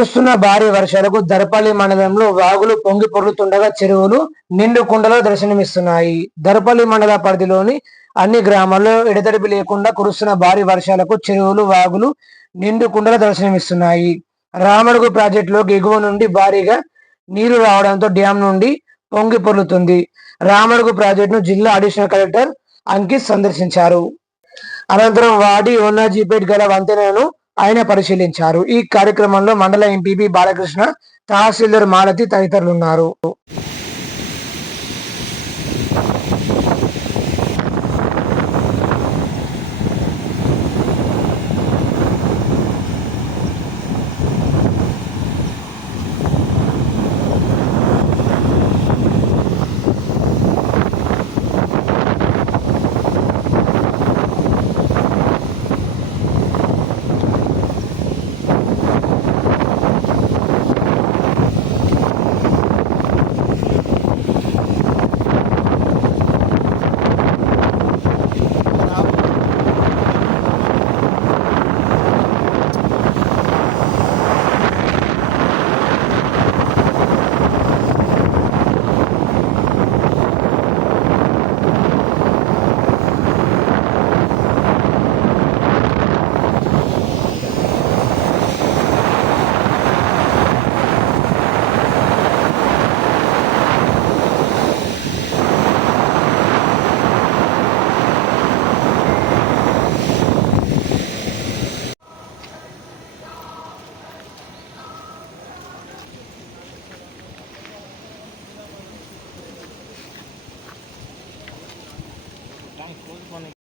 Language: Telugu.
కురుస్తున్న భారీ వర్షాలకు దర్పల్లి మండలంలో వాగులు పొంగి పొర్లుతుండగా చెరువులు నిండు కుండలో దర్శనమిస్తున్నాయి. దర్పల్లి మండల పరిధిలోని అన్ని గ్రామాల్లో ఎడతడిపి లేకుండా కురుస్తున్న భారీ వర్షాలకు చెరువులు వాగులు నిండు కుండలో దర్శనమిస్తున్నాయి. రామడుగు ప్రాజెక్టులోకి ఎగువ నుండి భారీగా నీరు రావడంతో డ్యాం నుండి పొంగి పొర్లుతుంది. రామడుగు ప్రాజెక్టును జిల్లా అడిషనల్ కలెక్టర్ అంకిత్ సందర్శించారు. అనంతరం వాడి ఓనాజీపేట్ గల వంతెనను ఆయన పరిశీలించారు. ఈ కార్యక్రమంలో మండల ఎంపీపీ బాలకృష్ణ తహసీల్దార్ మాలతి తదితరులు ఉన్నారు মানে